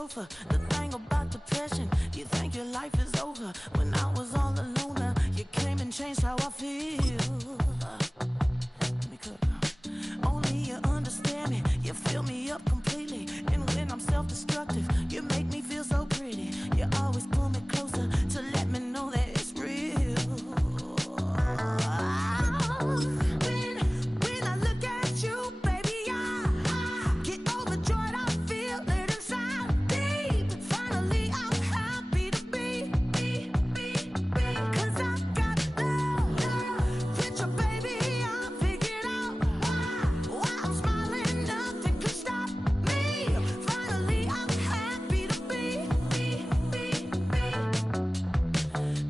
chauffeur. The thing about depression, you think your life is over. When I was all alone, you came and changed how I feel. Let me cook. Only you understand me, you fill me up completely. And when I'm self-destructive, you make me feel so pretty. You always pull me closer to let me know that it's real. When I look at you, baby, I get overjoyed. I feel it inside deep. Finally, I'm happy to be. Cause I got love with your baby. I figured out why I'm smiling. Nothing can stop me. Finally, I'm happy to be.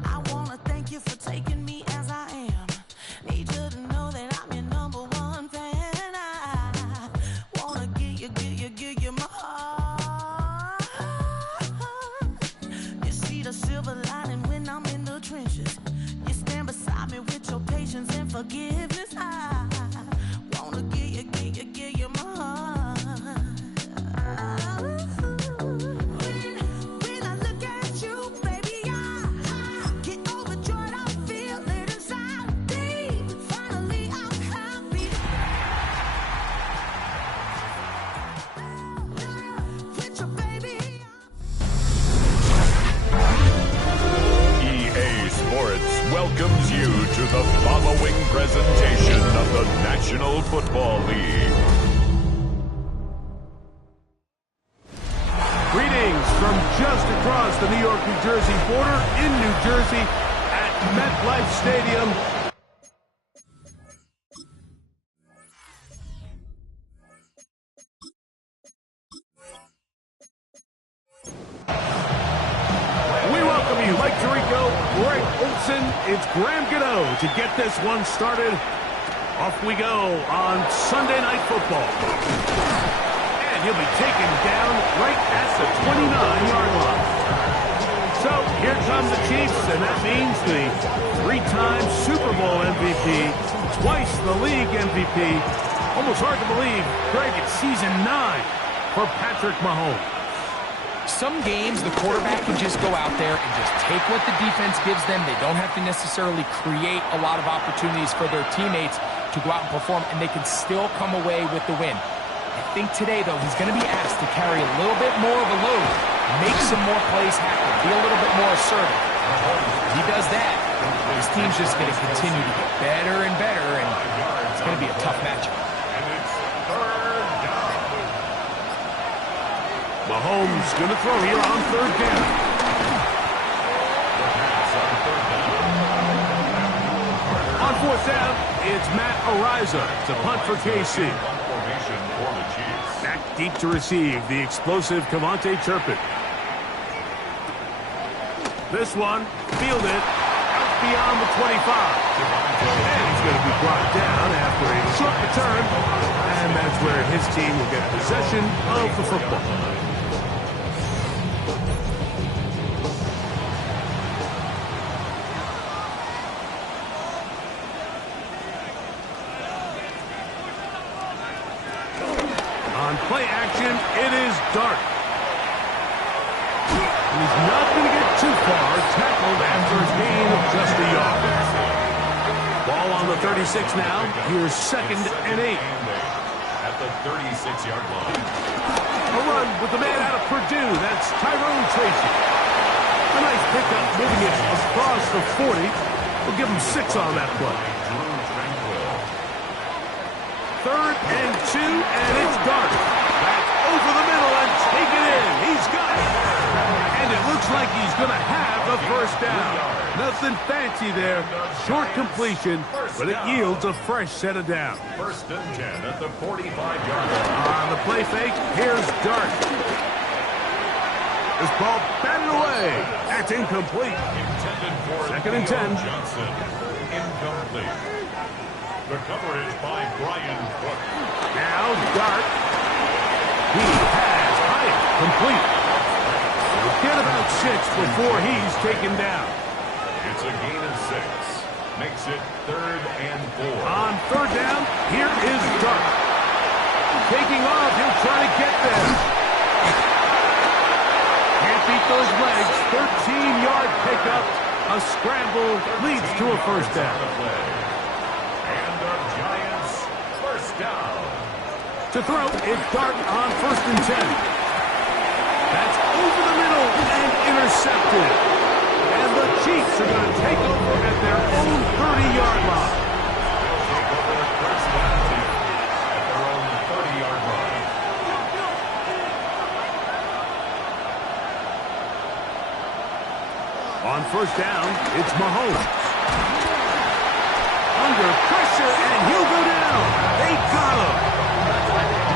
I wanna thank you for taking me as I am. Need you to know that I'm your number one fan. I wanna give you my heart. You see the silver lining when I'm in the trenches. You stand beside me with your patience and forgiveness. I wanna give you my heart. When I look at you, baby, I get overjoyed. I feel it inside deep. Finally, I'm happy with your baby. EA Sports welcomes you to the following presentation of the National Football League. Greetings from just across the New York-New Jersey border in New Jersey at MetLife Stadium. We welcome you, Mike Tirico, Greg Olson, it's Graham Gano to get this one started. Off we go on Sunday Night Football. And he'll be taken down right at the 29-yard line. So here come the Chiefs, and that means the three-time Super Bowl MVP, twice the league MVP. Almost hard to believe, Greg, it's season 9 for Patrick Mahomes. Some games, the quarterback can just go out there and just take what the defense gives them. They don't have to necessarily create a lot of opportunities for their teammates to go out and perform, and they can still come away with the win. I think today, though, he's going to be asked to carry a little bit more of a load, make some more plays happen, be a little bit more assertive. If he does that, his team's just going to continue to get better and better, and it's going to be a tough matchup. Mahomes going to throw here on third down. On fourth down, it's Matt Araiza to punt for KC. Back deep to receive the explosive Kevontae Turpin. This one, fielded out beyond the 25. And he's going to be brought down after a short return. And that's where his team will get possession of the football. On play action, it is Dart. He's not going to get too far, tackled after a gain of just a yard. Ball on the 36 now. Here's 2nd and 8. At the 36-yard line. A run with the man out of Purdue. That's Tyrone Tracy. A nice pickup moving it across the 40. We'll give him 6 on that play. 3rd and 2, and it's Dart. Back over the middle and take it in. He's got it. And it looks like he's going to have the first down. Nothing fancy there. Short completion, but it yields a fresh set of downs. 1st and 10 at the 45-yard line. On the play fake, here's Dart. This ball batted away. That's incomplete. Intended for 2nd and 10. Johnson. Incomplete. The coverage by Brian Cook. Now Dart. He has Hyatt complete. We'll get about 6 before he's taken down. It's a gain of 6. Makes it 3rd and 4. On 3rd down, here is Dart. Taking off, he'll try to get there. those legs. 13-yard pickup. A scramble leads to a first down. And the Giants first down. To throw, it's Dart on 1st and 10. That's over the middle and intercepted. And the Chiefs are going to take over at their own 30-yard line. Take over the first down at their own 30-yard line. On 1st down, it's Mahomes. Under pressure, and he'll go down. They got him.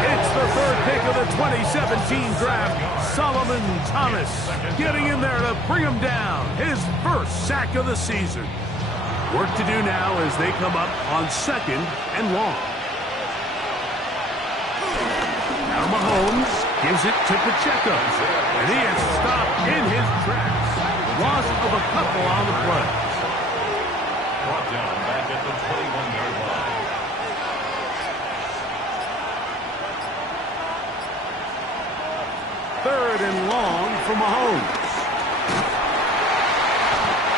It's the 3rd pick of the 2017 draft. Solomon Thomas getting in there to bring him down. His first sack of the season. Work to do now as they come up on 2nd and long. Now Mahomes gives it to Pacheco. And he is stopped in his tracks. Loss of a couple on the play. Brought down back at the 21-yard line. Third and long for Mahomes.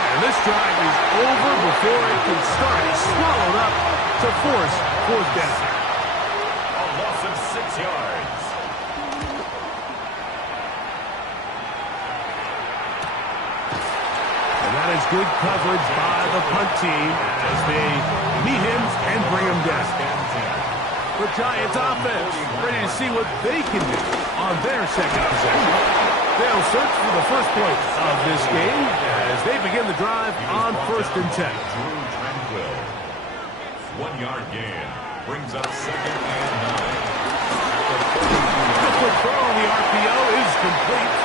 And this drive is over before it can start. He's swallowed up to force 4th down. A loss of 6 yards. And that is good coverage by the punt team as they meet him and bring him down. The Giants offense ready to see what they can do on their second possession. They'll search for the first point of this game as they begin the drive on 1st and 10. Drew Tranquill. 1-yard gain. Brings up 2nd and 9. The quick throw on the RPO is complete.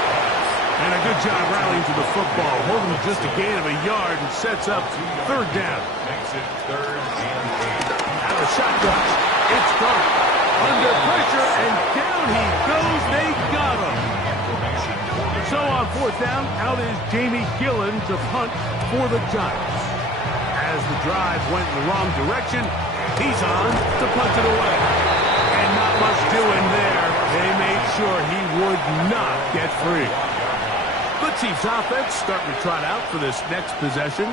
And a good job rallying to the football, holding just a gain of a yard and sets up 3rd down. Makes it 3rd and 8. Out of shotgun, it's Dart. Under pressure, and down he goes. They got him. So on 4th down, out is Jamie Gillen to punt for the Giants. As the drive went in the wrong direction, he's on to punt it away. And not much doing there. They made sure he would not get free. The Chiefs offense starting to trot out for this next possession.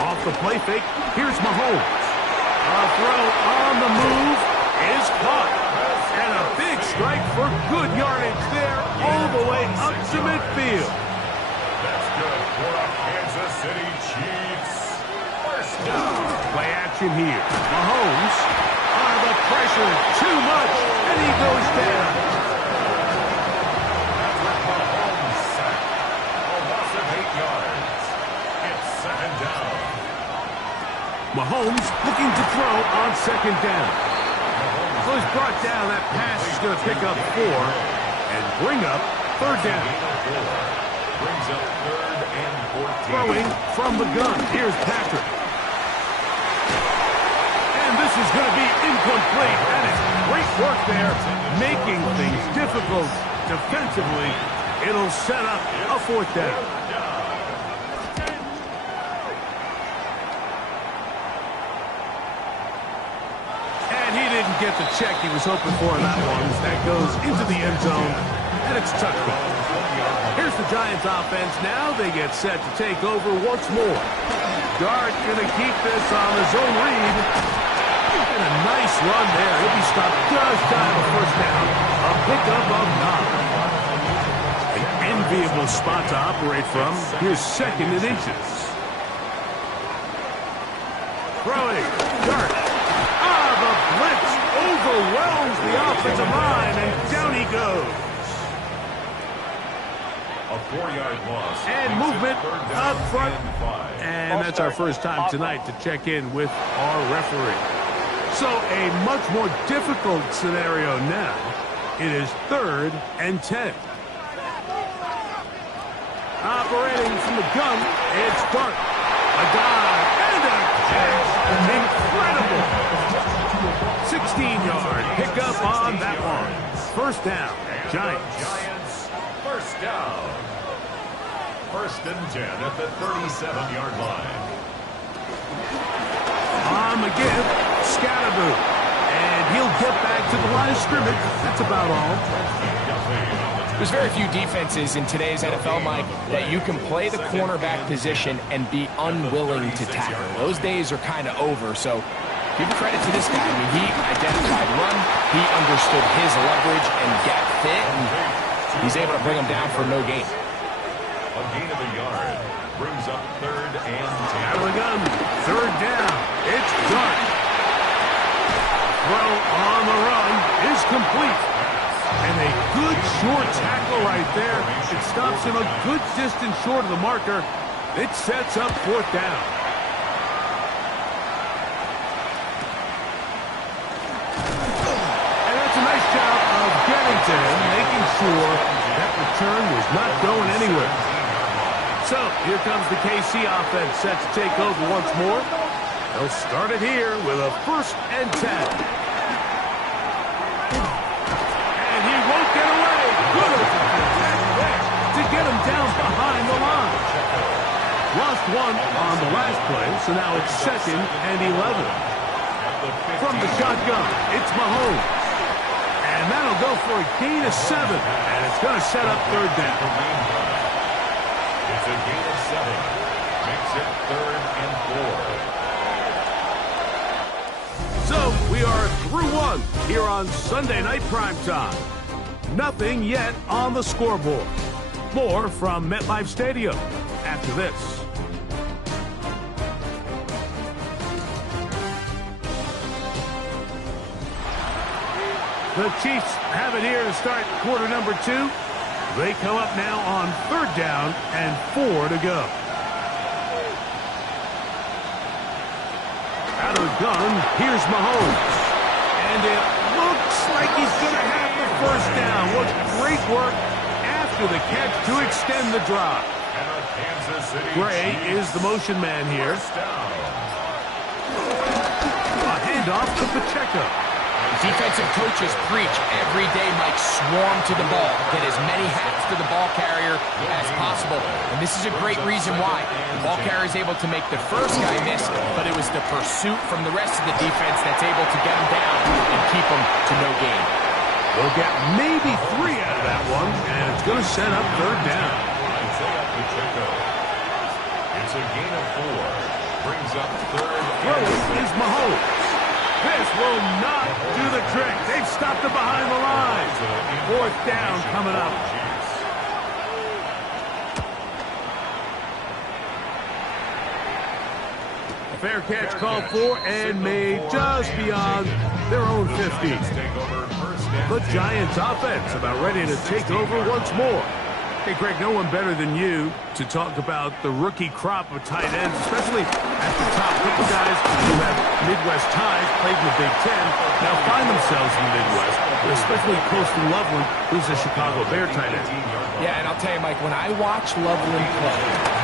Off the play fake, here's Mahomes. A throw on the move is caught. And a big strike for good yardage there all the way up to midfield. That's good for the Kansas City Chiefs. First down. Play action here. Mahomes under the pressure too much, and he goes down. Mahomes sack. A loss of 8 yards. It's 2nd down. Mahomes looking to throw on 2nd down. So he's brought down. That pass is going to pick up 4 and bring up 3rd down. Brings up 3rd and 14. Throwing from the gun. Here's Patrick. And this is going to be incomplete. That is great work there, making things difficult defensively. It'll set up a 4th down. And he didn't get the check he was hoping for in that one. That goes into the end zone, and it's touchdown. Here's the Giants offense now. They get set to take over once more. Dart going to keep this on his own read. And a nice run there. He'll be stopped just shy of a first down. A pickup of 9. An enviable spot to operate from. Here's 2nd and inches. Throwing. Dart. The blitz overwhelms the offensive line, and down he goes. A 4-yard loss. And Makes it movement 3rd down up front. and 5. And that's our first time tonight to check in with our referee. So a much more difficult scenario now. It is 3rd and 10. Operating from the gun, it's Dart. A dive and a catch. Incredible. 16-yard pickup on that one. First down, Giants. First down. 1st and 10 at the 37-yard line. On McGinn, Scatterboo. And he'll get back to the line of scrimmage. That's about all. Duffy on the There's very few defenses in today's NFL, Mike, that you can play the cornerback position and be unwilling to tackle. Those days are kind of over, so give credit to this guy. I mean, he identified run, he understood his leverage and gap fit, and he's able to bring him down for no gain. A gain of a yard brings up 3rd and 10. Out of the gun, 3rd down. It's Dart. Throw on the run is complete. And a good short tackle right there. It stops him a good distance short of the marker. It sets up 4th down. And that's a nice job of getting to him, making sure that return was not going anywhere. So, here comes the KC offense set to take over once more. They'll start it here with a 1st and 10. And he won't get away. Good to get him down behind the line. Lost one on the last play, so now it's 2nd and 11. From the shotgun, it's Mahomes. And that'll go for a gain of 7. And it's going to set up 3rd down. It's a gain of 7. Makes it 3rd and 4. So, we are through 1 here on Sunday Night Primetime. Nothing yet on the scoreboard. More from MetLife Stadium after this. The Chiefs have it here to start quarter number 2. They come up now on 3rd down and 4 to go. Out of the gun, here's Mahomes. And it looks like he's going to have the 1st down. What great work after the catch to extend the drive. Gray is the motion man here. A handoff to Pacheco. Defensive coaches preach every day, Mike, swarm to the ball. Get as many hats to the ball carrier as possible. And this is a great reason why. The ball carrier is able to make the first guy miss, but it was the pursuit from the rest of the defense that's able to get him down and keep him to no gain. They'll get maybe 3 out of that one, and it's going to set up 3rd down. It's a gain of 4. Brings up 3rd. Throwing is Mahomes. This will not do the trick. They've stopped it behind the line. 4th down coming up. A fair catch called for and made just beyond their own 50. The Giants offense about ready to take over once more. Hey, Greg, no one better than you to talk about the rookie crop of tight ends, especially at the top. Couple guys who have Midwest ties, played in the Big Ten, now find themselves in the Midwest, especially Colston Loveland, who's a Chicago Bear tight end. Yeah, and I'll tell you, Mike, when I watch Loveland play,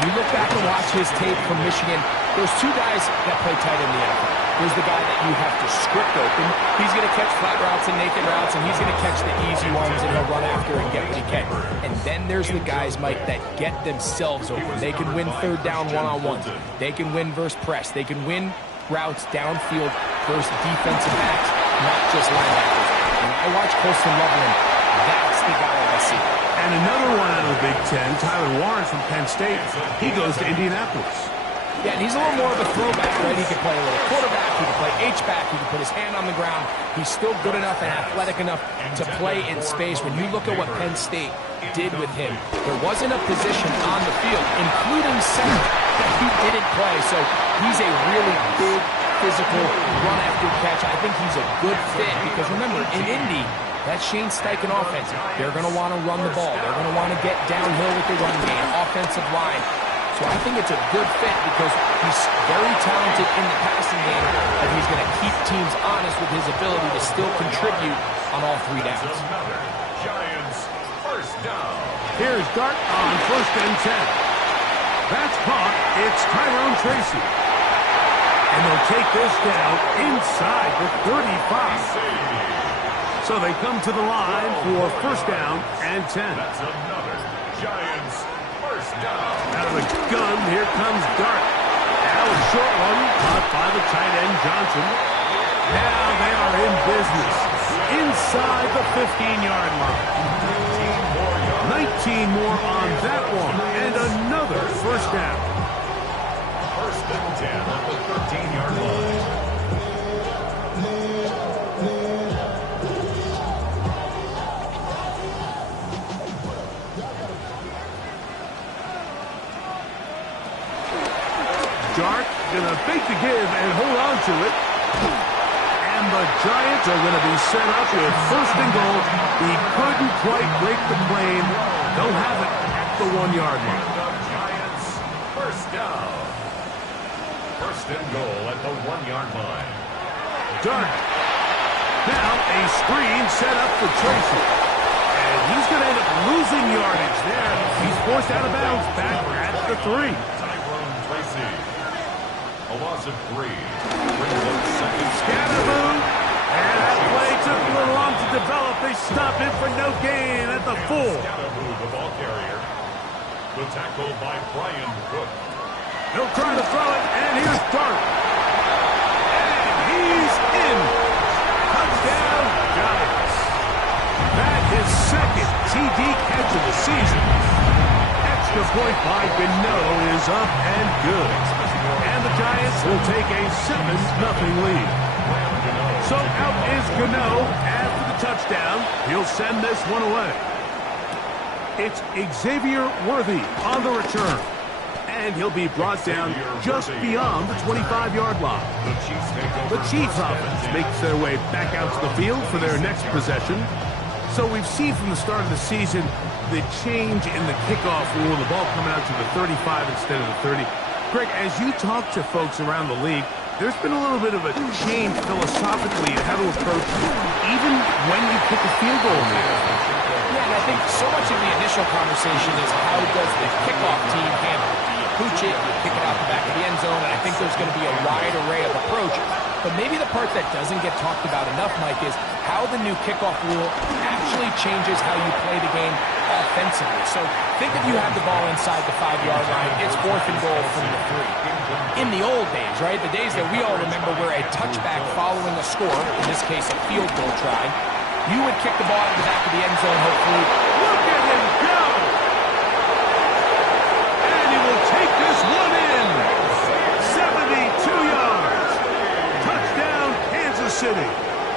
you look back and watch his tape from Michigan, there's 2 guys that play tight in the NFL. There's the guy that you have to script open. He's going to catch flat routes and naked routes, and he's going to catch the easy ones, and he'll run after and get what he can. And then there's the guys, Mike, that get themselves open. They can win 3rd down one-on-ones. They can win versus press. They can win routes downfield versus defensive backs, not just linebackers. When I watch Colston Loveland, that's the guy I see. And another one out of the Big Ten, Tyler Warren from Penn State. He goes to Indianapolis. Yeah, and he's a little more of a throwback, right? He can play a little quarterback, he can play H-back, he can put his hand on the ground. He's still good enough and athletic enough to play in space. When you look at what Penn State did with him, there wasn't a position on the field, including center, that he didn't play. So he's a really big, physical, run-after-catch. I think he's a good fit because, remember, in Indy, that Shane Steichen offense, they're going to want to run the ball. They're going to want to get downhill with the run game, offensive line. So I think it's a good fit because he's very talented in the passing game, and he's going to keep teams honest with his ability to still contribute on all 3 downs. Giants 1st down. Here's Dart on 1st and 10. That's caught. It's Tyrone Tracy. And they'll take this down inside the 35. So they come to the line for 1st down and 10. That's another Giants 1st down. Out of the gun, here comes Dart. Now a short one, caught by the tight end Johnson. Now they are in business inside the 15-yard line. 15 more yards. 15 more on that one, and another first down. First and 10 at the 13-yard line. Dark gonna fake the give and hold on to it. And the Giants are gonna be set up with first and goal. He couldn't quite break the plane. They'll have it at the 1-yard line. The Giants first down. First and goal at the 1-yard line. Dark. Now a screen set up for Tracy. And he's gonna end up losing yardage there. He's forced out of bounds back at the 3. Tyrone Tracy. A loss of 3. Brings up second. Scatterboo. And that play took a little long to develop. They stop it for no gain at the 4. Scatterboo, the ball carrier. The tackle by Brian Cook. He'll try to throw it, and here's Dark. And he's in. Touchdown, Giants. That is second TD catch of the season. Extra point by Gano is up and good. And the Giants will take a 7-0 lead. So out is Gano after the touchdown. He'll send this one away. It's Xavier Worthy on the return. And he'll be brought down just beyond the 25-yard line. The Chiefs offense makes their way back out to the field for their next possession. So we've seen from the start of the season the change in the kickoff rule, the ball coming out to the 35 instead of the 30. Greg, as you talk to folks around the league, there's been a little bit of a change philosophically in how to approach even when you kick a field goal in the NFL. Yeah, and I think so much of the initial conversation is how does the kickoff team handle it? Do you pooch it? Do you kick it out the back of the end zone? And I think there's going to be a wide array of approach. But maybe the part that doesn't get talked about enough, Mike, is how the new kickoff rule actually changes how you play the game offensively. So think if you have the ball inside the 5-yard line, it's 4th and goal from the 3. In the old days, right, the days that we all remember where a touchback following a score, in this case a field goal try, you would kick the ball out of the back of the end zone, hopefully. Look at him go! And he will take this one in. 72 yards. Touchdown, Kansas City.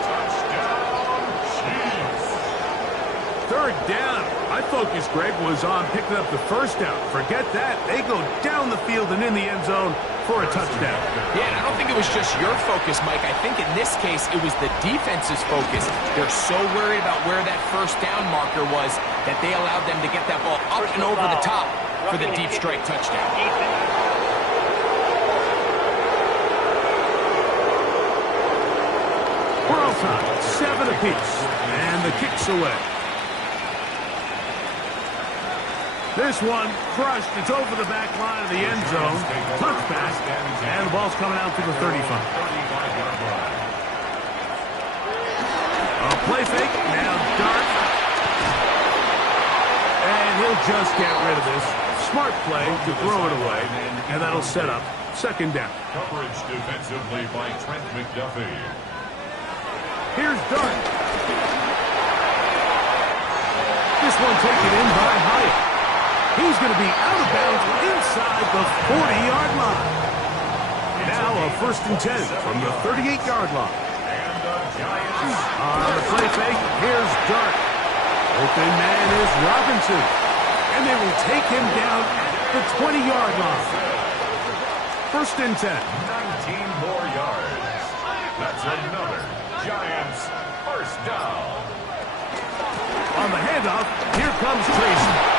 Touchdown, Chiefs. Third down. My focus, Greg, was on picking up the first down. Forget that. They go down the field and in the end zone for a touchdown. Yeah, and I don't think it was just your focus, Mike. I think in this case, it was the defense's focus. They're so worried about where that first down marker was that they allowed them to get that ball up and over the top for the deep strike touchdown. We're all time. 7 apiece. And the kick's away. This one crushed. It's over the back line of the end zone. Touchback. And the ball's coming out to the 35. A play fake. Now Dark. And he'll just get rid of this. Smart play to throw it away. And that'll set up second down. Coverage defensively by Trent McDuffie. Here's Dark. This one taken in by Hyatt. He's going to be out of bounds inside the 40-yard line. Now a 1st and 10 from the 38-yard line. And the Giants. On the play fake, here's Dark. Open man is Robinson. And they will take him down at the 20-yard line. 1st and 10. 19 more yards. That's another Giants first down. On the handoff, here comes Tracy.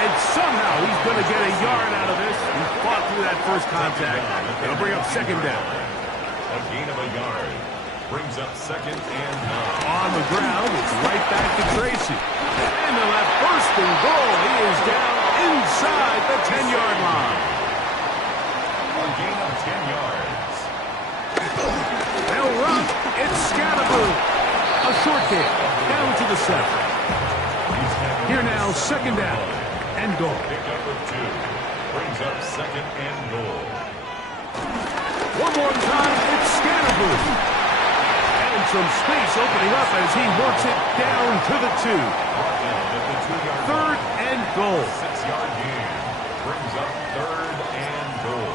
And somehow he's going to get a yard out of this. He fought through that first contact. It'll bring up second down. A gain of a yard. Brings up 2nd and 9. On the ground, it's right back to Tracy. And they'll have 1st and goal. He is down inside the 10-yard line. A gain of 10 yards. They'll run. It's Scatterboo. A short kick down to the 7. Here now, second down. And goal. Pick up of 2. Brings up 2nd and goal. One more time, it's Scatterboo. And some space opening up as he works it down to the 2. 3rd and goal. 6-yard gain brings up 3rd and goal.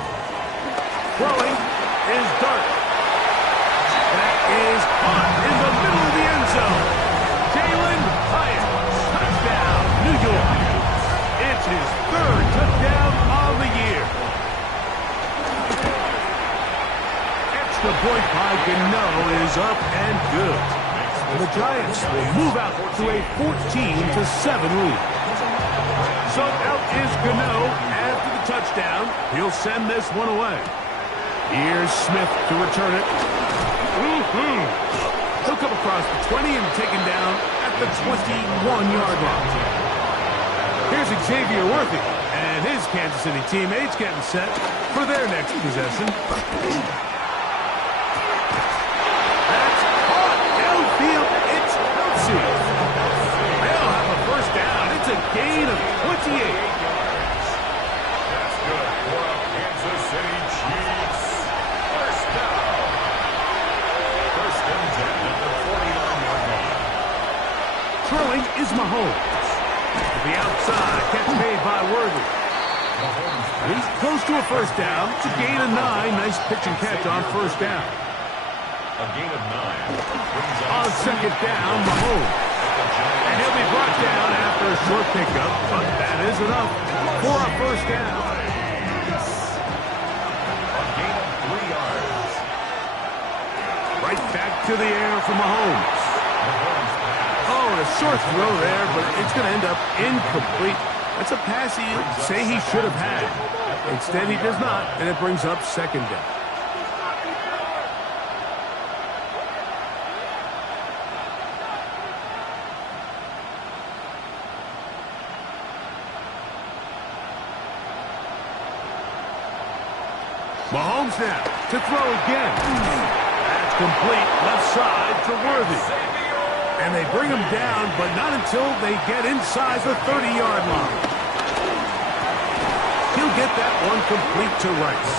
Throwing is Dart. That is caught in the middle of the end zone. Jalen Hyatt, touchdown, New York. It's his 3rd touchdown on the year. Extra point by Gano is up and good. The Giants will move out to a 14-7 lead. So out is Gano after the touchdown. He'll send this one away. Here's Smith to return it. He'll come across the 20 and taken down at the 21-yard line. Here's Xavier Worthy and his Kansas City teammates getting set for their next possession. That's caught downfield. It's Kelsey. They'll have a first down. It's a gain of 28. That's good for a Kansas City Chiefs. First down. First and 10 at the 49-yard line. Throwing is Mahomes. To the outside, catch made by Worthy. He's close to a first down. It's a gain of 9. Nice pitch and catch on first down. A gain of 9 brings up On second down, Mahomes. And he'll be brought down after a short pickup, but that is enough for a first down. a gain of 3 yards. Right back to the air for Mahomes. Oh, and a short throw there, but it's going to end up incomplete. That's a pass he'd say he should have had. Instead, he does not, and it brings up second down. Mahomes now to throw again. That's complete left side to Worthy. And they bring him down, but not until they get inside the 30-yard line. He'll get that one complete to Rice.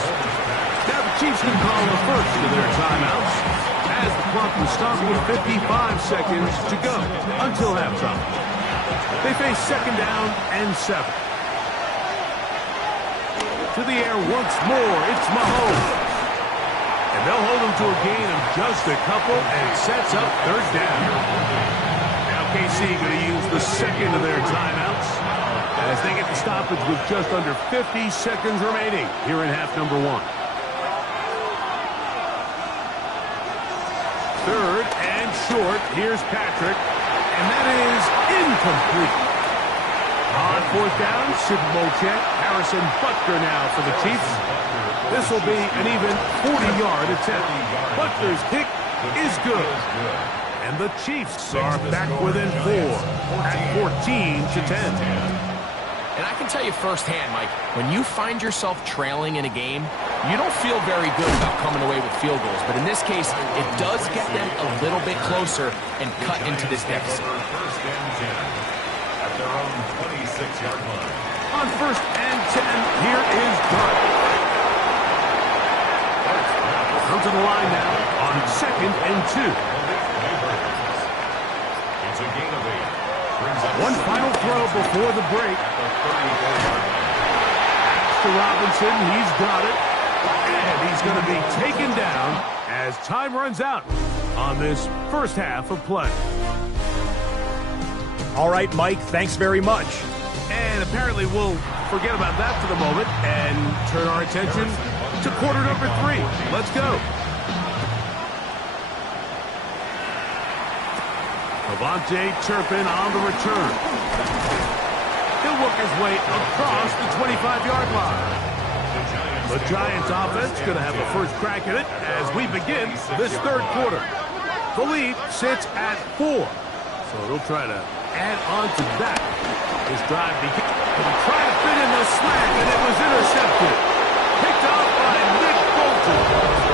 Now the Chiefs can call the first of their timeouts as the clock will stop with 55 seconds to go until halftime. They face second down and 7. To the air once more, it's Mahomes. And they'll hold him to a gain of just a couple and sets up third down. Now KC going to use the second of their timeouts as they get the stoppage with just under 50 seconds remaining here in half number 1. Third and short, here's Patrick, and that is incomplete. On fourth down, Super Bowl champ Harrison Butker now for the Chiefs. This will be an even 40-yard attempt. Butker's kick is good. And the Chiefs are back within 4 at 14-10. And I can tell you firsthand, Mike, when you find yourself trailing in a game, you don't feel very good about coming away with field goals. But in this case, it does get them a little bit closer and cut into this deficit. First and 10 at their own 26-yard line. On first and 10, here is Dart. Come to the line now on second and 2. It's a gain of 8. Brings up One final throw before the break. To Robinson, he's got it. And he's going to be taken down as time runs out on this first half of play. All right, Mike, thanks very much. And apparently we'll forget about that for the moment and turn our attention to quarter number 3. Let's go. Avante Turpin on the return. He'll work his way across the 25-yard line. The Giants offense going to have the first crack at it as we begin this third quarter. The lead sits at 4. So they'll try to add on to that. This drive began to try to fit in the slant, and it was intercepted. Picked off by Nick Bolton.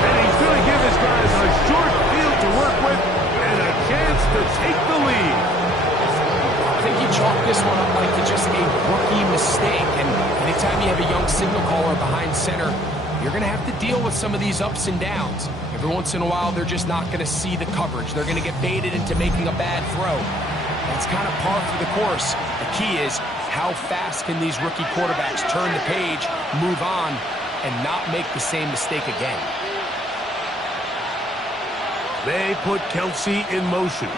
And he's going to give his guys a short field to work with and a chance to take the lead. I think you chalk this one up like to just a rookie mistake. And anytime you have a young signal caller behind center, you're going to have to deal with some of these ups and downs. Every once in a while, they're just not going to see the coverage. They're going to get baited into making a bad throw. That's kind of par for the course. The key is How fast can these rookie quarterbacks turn the page, move on, and not make the same mistake again? They put Kelsey in motion.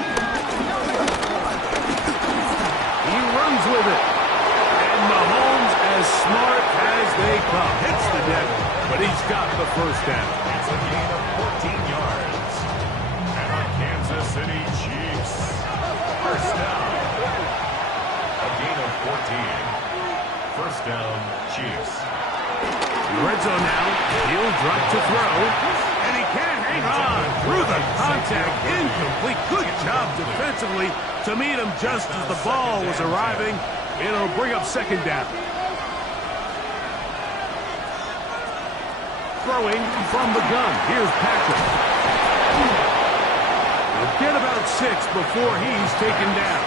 He runs with it. And Mahomes, as smart as they come, hits the net, but he's got the first down. It's a gain of 14 yards. And the Kansas City Chiefs. First down. A gain of 14. First down, Chiefs. Red zone now. He'll drop to throw. And he can't hang on. Through the contact. Incomplete. Good job defensively to meet him just as the ball was arriving. It'll bring up second down. Throwing from the gun. Here's Patrick. They'll get about 6 before he's taken down.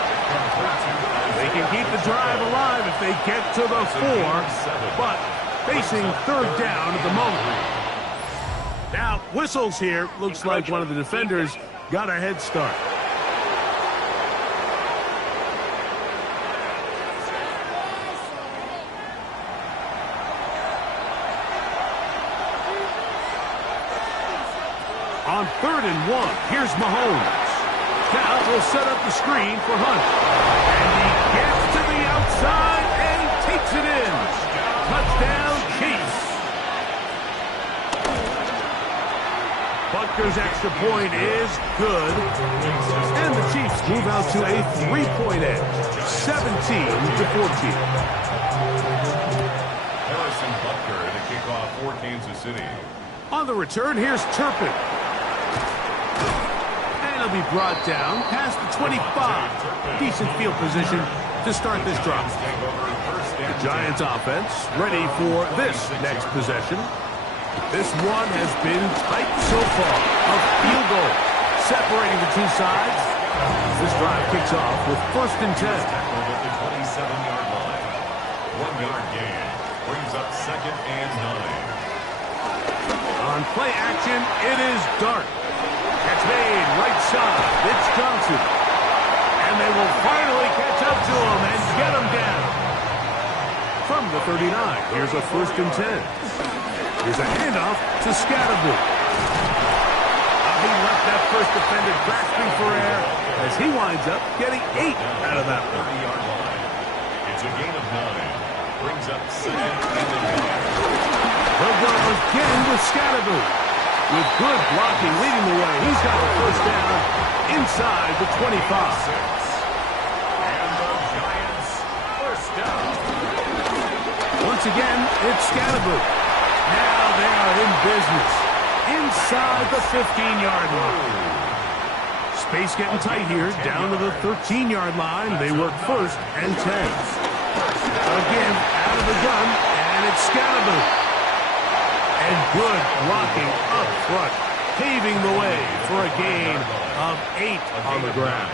They can keep the drive alive if they get to the 4, but facing third down at the moment. Now, whistles here. Looks like one of the defenders got a head start. On 3rd and 1, here's Mahomes. Now he'll set up the screen for Hunt. And he gets to the outside and takes it in. Touchdown, Chiefs. Butker's extra point is good. And the Chiefs move out to a 3-point edge, 17-14. Harrison Butker to kick off for Kansas City. On the return, here's Turpin. And he'll be brought down past the 25. Decent field position to start this drive. The Giants offense ready for this next possession. This one has been tight so far. A field goal separating the two sides. This drive kicks off with 1st and 10. Tackled at the 27-yard line. 1-yard gain. Brings up 2nd and 9. On play action, it is Dart. Catch made right side. It's Johnson. And they will finally catch up to him and get him down. From the 39, here's a 1st and 10. Here's a handoff to Scatterby. He left that first defender grasping for air as he winds up getting 8 out of that one. 30-yard line. It's a gain of 9. Brings up 2nd and 9. They'll go again with Scatterby. With good blocking leading the way, he's got the first down inside the 25. And the Giants first down. Once again, it's Scatterby. Now they are in business. Inside the 15-yard line. Space getting tight here. Down to the 13-yard line. They work 1st and 10. Again, out of the gun, and it's Scatterby. And good blocking up front, paving the way for a gain of 8 on the ground.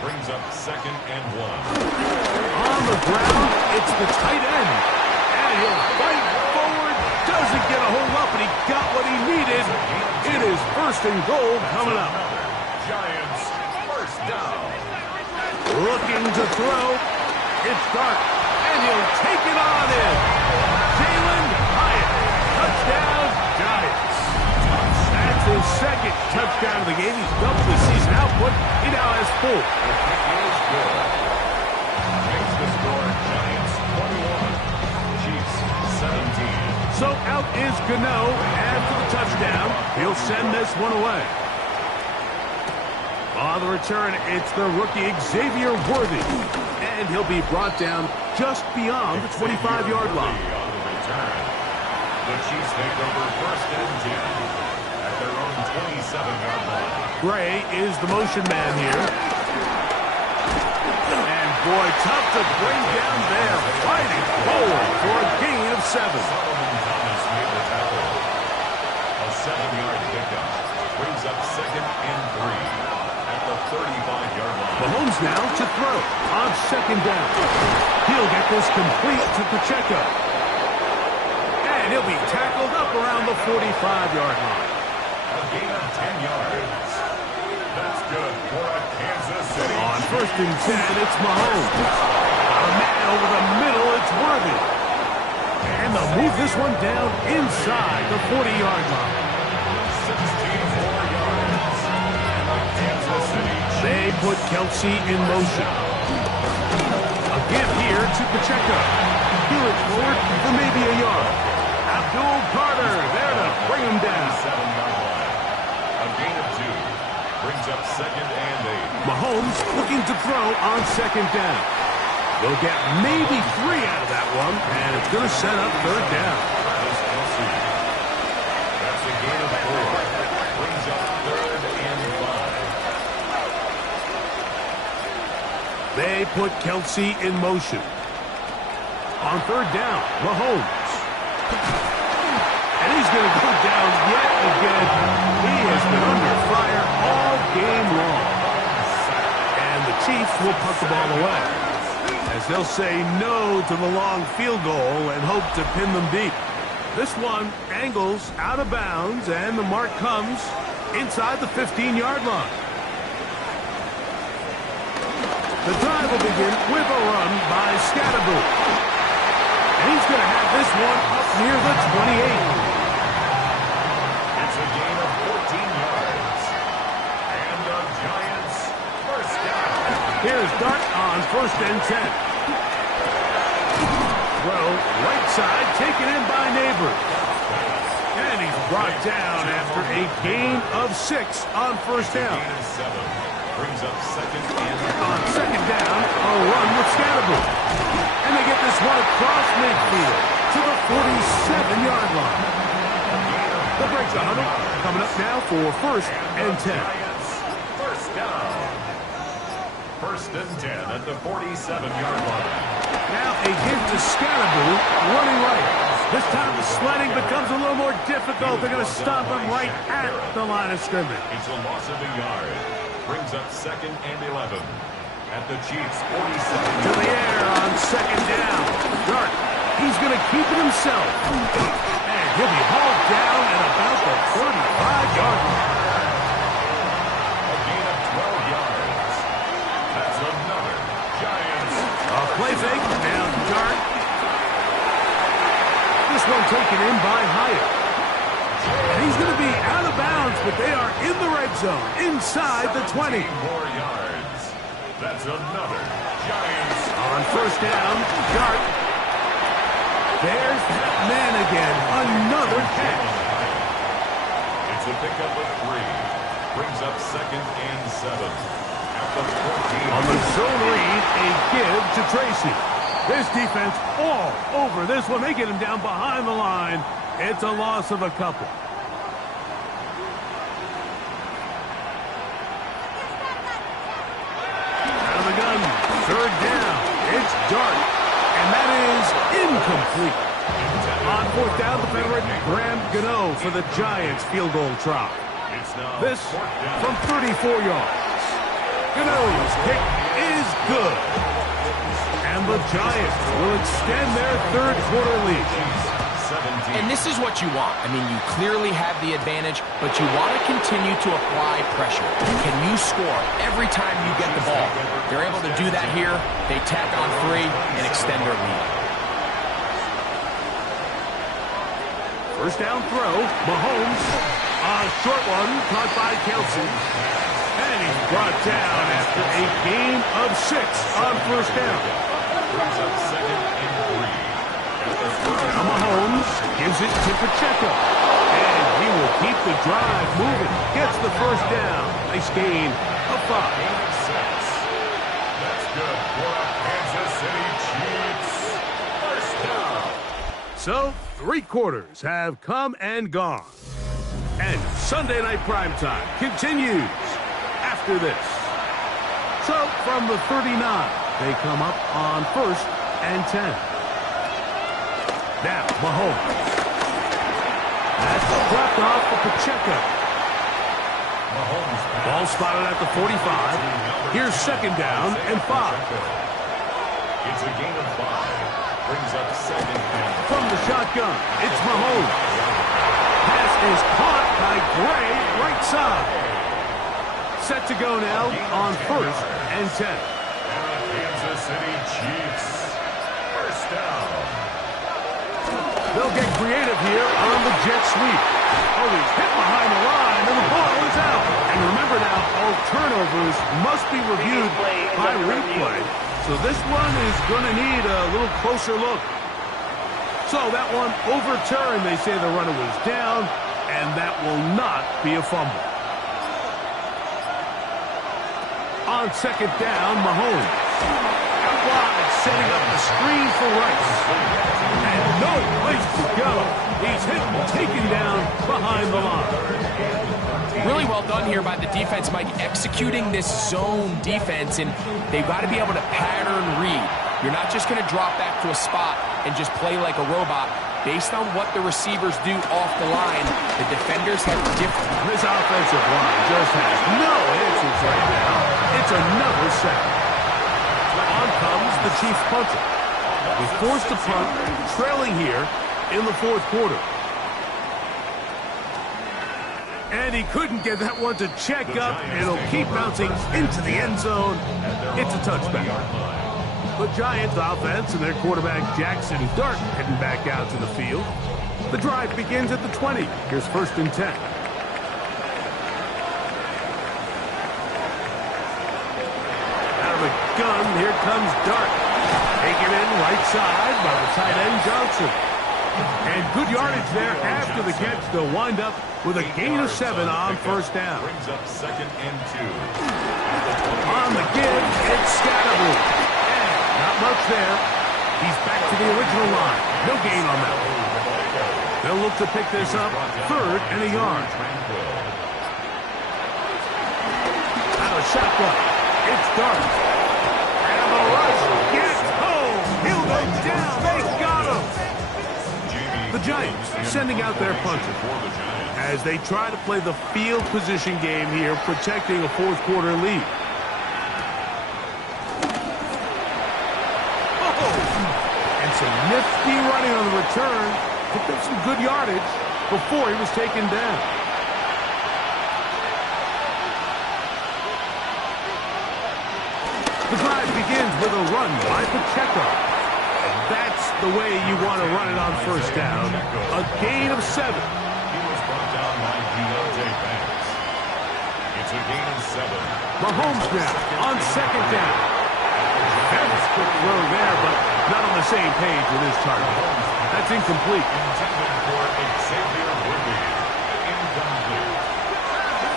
Brings up 2nd and 1. On the ground, it's the tight end. And he'll fight forward, doesn't get a hold up, but he got what he needed. It is 1st and goal coming up. Giants first down. Looking to throw, it's Dart, and he'll take it on in. Jalen Hyatt, touchdown, Giants. That's his 2nd touchdown of the game. He's doubled his season output. He now has 4. The kick is good. Makes the score Giants 21. Chiefs 17. So out is Gano after the touchdown. He'll send this one away. On the return, it's the rookie Xavier Worthy. And he'll be brought down just beyond the 25-yard line. On the return. The Chiefs take over 1st and 10 at their own 27-yard line. Gray is the motion man here. And boy, tough to bring down there. Fighting forward for a gain of 7. Solomon Thomas made the tackle. A 7-yard pickup. Brings up 2nd and 3 at the 35-yard line. Mahomes now to throw on 2nd down. He'll get this complete to Pacheco. And he'll be tackled up around the 45-yard line. A gain of 10 yards. That's good for a Kansas City. On 1st and 10, it's Mahomes. A man over the middle. It's Worthy. And they'll move this one down inside the 40-yard line. 64 yards. And the Kansas City Chiefs. They put Kelsey in motion. A give here to Pacheco. He'll it forward for maybe a yard. Abdul Carter there to bring him down. 7-yard line. A gain of 2. Brings up 2nd and 8. Mahomes looking to throw on 2nd down. They'll get maybe 3 out of that one, and it's going to set up 3rd down. Travis Kelce. That's a gain of 4. Brings up 3rd and 5. They put Kelsey in motion. On 3rd down, Mahomes. And he's going to go down yet again. He has been under fire all game long. And the Chiefs will punt the ball away, as they'll say no to the long field goal and hope to pin them deep. This one angles out of bounds, and the mark comes inside the 15-yard line. The drive will begin with a run by Scatterboot. And he's going to have this one up near the 28. It's a gain of 14 yards. And the Giants first down. Here's Dart on 1st and 10. Throw right side, taken in by Neighbors. And he's brought down after a gain of 6 on 1st down. Gain of 7. Brings up 2nd and On 2nd down, a run with Scatterboot. And they get this one across midfield to the 47-yard line. The break's a huddle. Coming up now for 1st and 10. Giants first down. 1st and 10 at the 47-yard line. Now a give to Scatterboot, running right. This time the sledding becomes a little more difficult. They're going to stop him right at the line of scrimmage. It's a loss of a yard. Brings up 2nd and 11 at the Chiefs' 47. To the air on 2nd down. Dart, he's going to keep it himself. And he'll be hauled down at about the 35-yard line. A gain of 12 yards. That's another Giants. A play fake. Now Dart. This one taken in by Hyatt. And he's going to be out of bounds, but they are in the red zone, inside the 20. 17 more yards. That's another Giants. On 1st down, Dart. There's that man again. Another catch. It's a pickup of 3. Brings up 2nd and 7 at the 14. On the zone read, a give to Tracy. This defense all over this one. They get him down behind the line. It's a loss of a couple. Out of the gun, 3rd down. It's Dart. And that is incomplete. On 4th down, the veteran Graham Gano for the Giants field goal try. It's now This 4th down. from 34 yards. Gano's kick is good. And the Giants will extend their 3rd quarter lead. 17. And this is what you want. I mean, you clearly have the advantage, but you want to continue to apply pressure. Can you score every time you get the ball? They're able to do that here. They tack on 3 and extend their lead. 1st down throw, Mahomes. A short one caught by Kelsey. And he's brought down after a gain of 6 on 1st down. Brings up 2nd and 3. Now Mahomes gives it to Pacheco. And he will keep the drive moving. Gets the 1st down. Nice gain of 5. Gain of 6. That's good for the Kansas City Chiefs. First down. So, 3 quarters have come and gone. And Sunday Night Primetime continues after this. So, from the 39, they come up on 1st and 10. Now, Mahomes. That's dropped off for Pacheco. Mahomes pass. Ball spotted at the 45. Here's 2nd down and 5. It's a gain of 5. Brings up 2nd and From the shotgun, it's Mahomes. Pass is caught by Gray, right side. Set to go now on 1st and 10. And the Kansas City Chiefs They'll get creative here on the jet sweep. Oh, he's hit behind the line, and the ball is out. And remember now, all turnovers must be reviewed by replay. So this one is going to need a little closer look. So that one overturned. They say the runner was down, and that will not be a fumble. On second down, Mahomes. Out wide, setting up the screen for Rice. And no place to go. He's hit and taken down behind the line. Really well done here by the defense, Mike, executing this zone defense, and they've got to be able to pattern read. You're not just going to drop back to a spot and just play like a robot. Based on what the receivers do off the line, the defenders have different. This offensive line just has no answers right now. It's another sack. On comes the Chiefs punter. We forced to punt, trailing here in the fourth quarter. And he couldn't get that one to check up. It'll keep bouncing into the end zone. It's a touchback. The Giants offense and their quarterback Jackson Dart heading back out to the field. The drive begins at the 20. Here's 1st and 10. Out of the gun, here comes Dart. Taken in right side by the tight end Johnson. And good yardage there after the catch. They'll wind up with a gain of 7 on 1st down. Brings up 2nd and 2. On the give, it's Scatterbrain. Not much there. He's back to the original line. No gain on that one. They'll look to pick this up 3rd and a yard. Out of shotgun. It's Dart. And the rush gets home. He'll go down. They got him. The Giants sending out their punter as they try to play the field position game here, protecting a fourth quarter lead. Some nifty running on the return. Picked up some good yardage before he was taken down. The drive begins with a run by Pacheco. That's the way you want to run it on 1st down. A gain of 7. He was brought down by Deontay Banks. It's a gain of 7. Mahomes now on 2nd down. That's a quick throw there, but not on the same page with his target. That's incomplete. Intended for Xavier Worthy. Incomplete.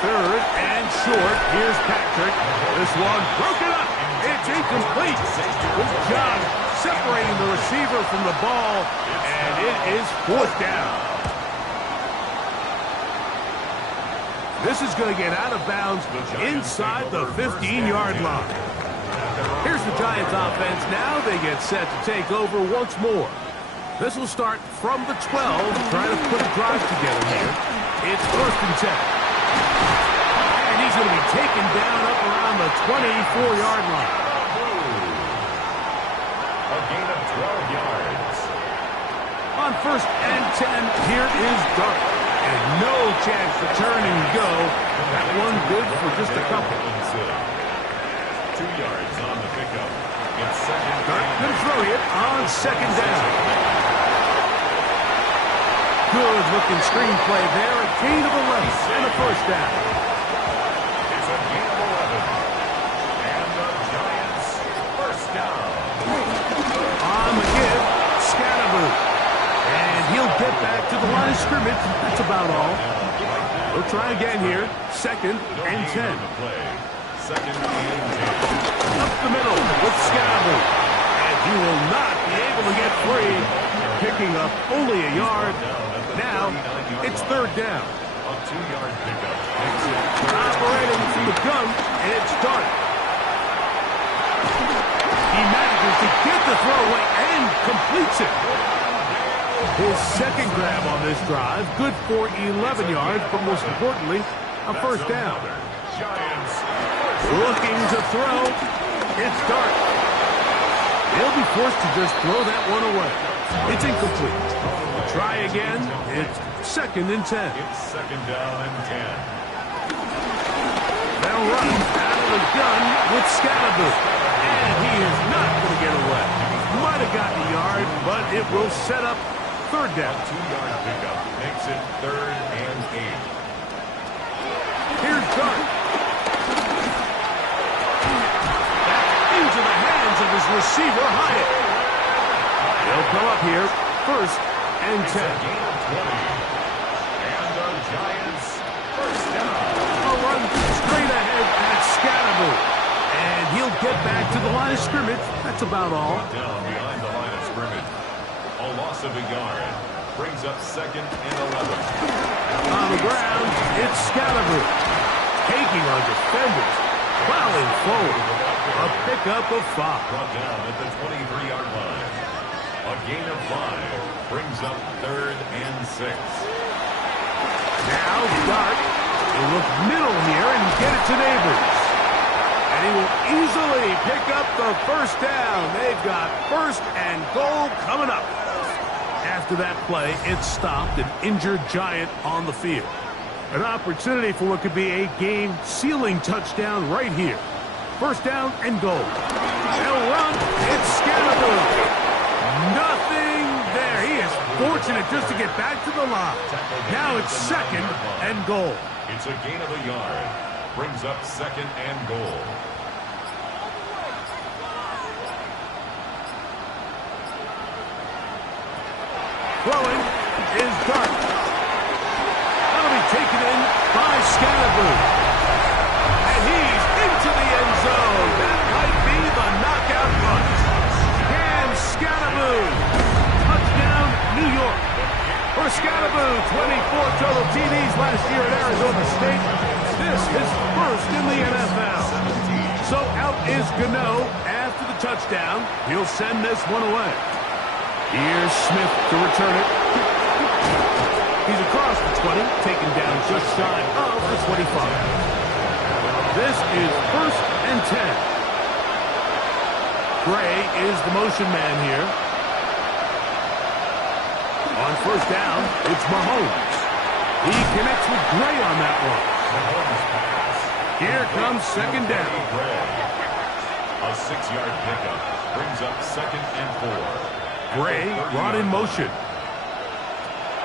3rd and short. Here's Patrick. This one broken up. It's incomplete. Good job separating the receiver from the ball, and it is 4th down. This is going to get out of bounds inside the 15-yard line. Here's the Giants offense now. They get set to take over once more. This will start from the 12, trying to put a drive together here. It's 1st and 10. And he's going to be taken down up around the 24-yard line. A gain of 12 yards. On 1st and 10, here is Dart. And no chance to turn and go. That one good for just a couple. 2 yards on the pickup. It's 2nd. Dart going to throw it on 2nd down. Good looking screenplay there. A gain of 11 and a 1st down. It's a gain of 11. And the Giants 1st down. On the give, Scatterbrain. And he'll get back to the line of scrimmage. That's about all. We'll try again here. 2nd and 10. 2nd and 10. Up the middle with Scatterbrain. And he will not be able to get free. Picking up only a yard. Now, it's 3rd down. A 2-yard pickup. Operating from the gun, it's Dart. He manages to get the throw away and completes it. His 2nd grab on this drive, good for 11 yards, but most importantly, a 1st down. Giants Looking to throw, it's Dart. He'll be forced to just throw that one away. It's incomplete. Try again, it's 2nd and 10. It's 2nd down and 10. They'll run out of the gun with Scatterbrain. And he is not going to get away. Might have gotten a yard, but it will set up third down. A 2-yard pickup makes it 3rd and 8. Here's Dart. Into the hands of his receiver, Hyatt. They'll come up here, 1st and 10. It's a gain of 20. And the Giants first down. A run straight ahead at Scatterboo. And he'll get back to the line of scrimmage. That's about all. Down behind the line of scrimmage. A loss of a yard. Brings up 2nd and 11. On the ground, it's Scatterboo. Taking on defenders. Plowing forward. A pickup of 5. Brought down at the 23-yard line. A gain of 5 brings up 3rd and 6. Now Dart will look middle here and get it to Neighbors. And he will easily pick up the 1st down. They've got 1st and goal coming up. After that play, it stopped an injured Giant on the field. An opportunity for what could be a game-sealing touchdown right here. 1st down and goal. They'll run. It's Scatterboo. Nothing there. He is fortunate just to get back to the line. Now it's 2nd and goal. It's a gain of a yard. Brings up 2nd and goal. Throwing is Dart. That'll be taken in by Scatterboo. And he's into the end zone. That might be the knockout punch. Cam Scatterboo. Touchdown, New York. For Scatterboo, 24 total TDs last year at Arizona State. This is 1st in the NFL. So out is Gano after the touchdown. He'll send this one away. Here's Smith to return it. He's across the 20, taken down just shy of the 25. This is 1st and 10. Gray is the motion man here. On 1st down, it's Mahomes. He connects with Gray on that one. Here comes 2nd down. A 6-yard pickup brings up 2nd and 4. Gray brought in motion.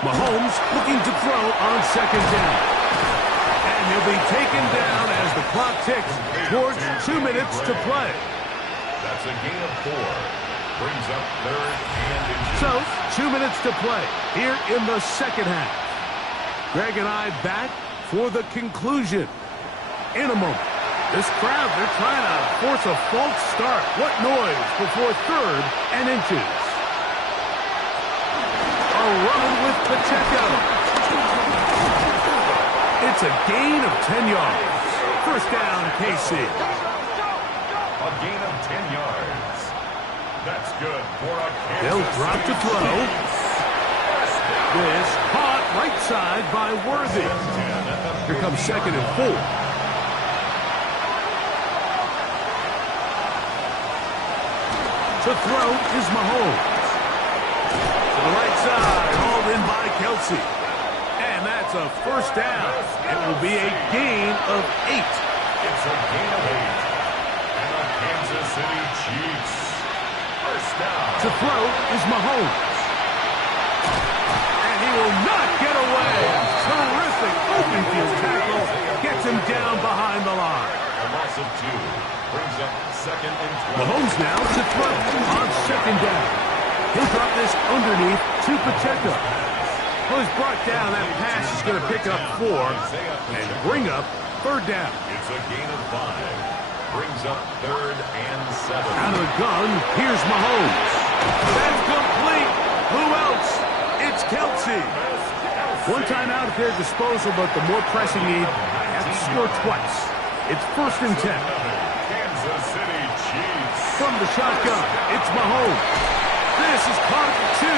Mahomes looking to throw on 2nd down. And he'll be taken down as the clock ticks towards 2 minutes to play. That's a gain of 4. Brings up 3rd and inches. So, 2 minutes to play here in the 2nd half. Greg and I back for the conclusion in a moment. This crowd, they're trying to force a false start. What noise before 3rd and inches. A run with Pacheco. It's a gain of 10 yards. 1st down, KC. A gain of 10 yards. That's good for a Kansas They'll drop to City throw. Chiefs. This caught right side by Worthy. Here comes 2nd and 4. To throw is Mahomes. To the right side, hauled in by Kelsey. And that's a 1st down. It will be a gain of 8. It's a gain of 8. And the Kansas City Chiefs. 1st down. To throw is Mahomes. And he will not get away. Terrific open field tackle. Gets him down behind the line. A loss of 2. Brings up 2nd and 12. Mahomes now to throw on 2nd down. He'll drop this underneath to Pacheco. Well, he's brought down. That pass is going to pick up 4 and bring up 3rd down. It's a gain of 5. Brings up 3rd and 7. Out of the gun, here's Mahomes. That's complete. Who else? It's Kelsey. One time out at their disposal, but the more pressing need, have to score twice. It's 1st and 10. Kansas City Chiefs. From the shotgun, it's Mahomes. This is caught at the 2.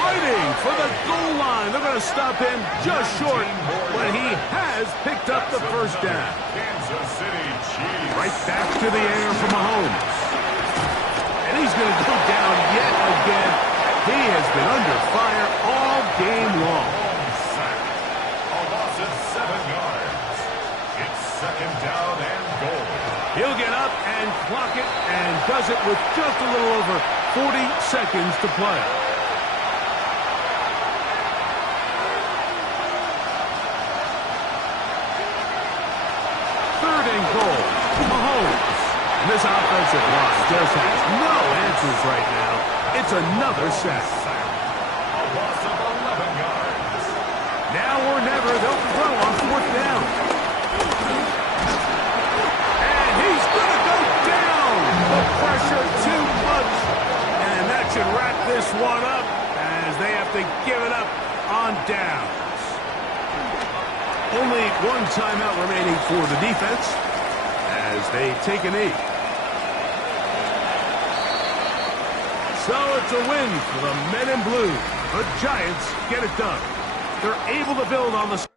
Fighting for the goal line. They're going to stop him just short, but he has picked up the 1st down. Kansas City Chiefs. Right back to the air for Mahomes. And he's going to go down yet again. He has been under fire all game long. A loss of 7 yards. It's 2nd down and goal. He'll get up and clock it and does it with just a little over 40 seconds to play. This offensive line just has no answers right now. It's another sack. A loss of 11 yards. Now or never, they'll throw on fourth down. And he's going to go down. The pressure too much. And that should wrap this one up as they have to give it up on downs. Only one timeout remaining for the defense as they take a knee. So it's a win for the men in blue. The Giants get it done. They're able to build on the